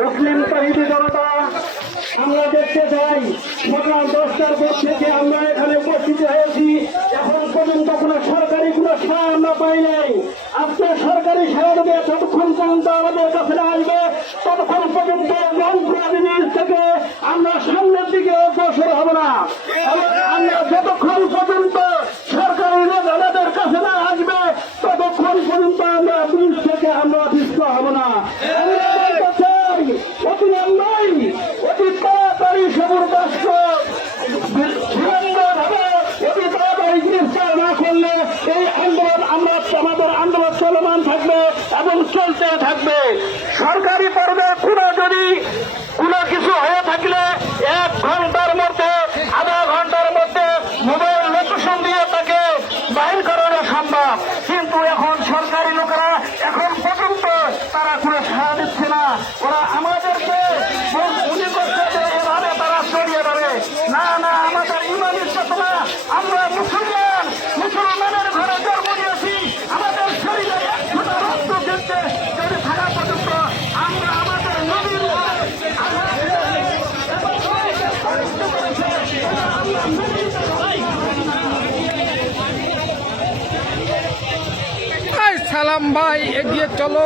মুসলিম তহিদি জনতা আমরা দেখতে চাই সকাল দশটার পর থেকে আমরা এখানে উপস্থিত হয়েছি। এখন পর্যন্ত কোনো সরকারি কোনো সাড়া আমরা পাই নাই। আপনার সরকারি সাড়া দেবে, ততক্ষণ পর্যন্ত আমাদের কাছে আসবে। ততক্ষণ পর্যন্ত নিউজ থেকে আমরা সামনের দিকে অগ্রসর হব না। আমরা যতক্ষণ পর্যন্ত অতি নয় অতি তাড়াতাড়ি থাকবে সরকারি পর্বে কোনো কোনো কিছু হয়ে থাকলে এক ঘণ্টার মধ্যে আধা ঘণ্টার মধ্যে মোবাইল লোকেশন দিয়ে তাকে বাহির কিন্তু এখন সরকারি লোকেরা এখন পর্যন্ত সালাম ভাই এগিয়ে চলো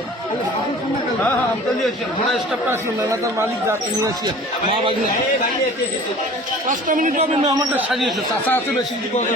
হ্যাঁ হ্যাঁ আমি তো নিয়েছি ঘোড়া স্টাফটা আসলো মেলাটার মালিক যাতে নিয়েছি মা বাগনি পাঁচটা মিনিট হবে না আমারটা সাজিয়েছে চাষা আছে বেশি কিছু না।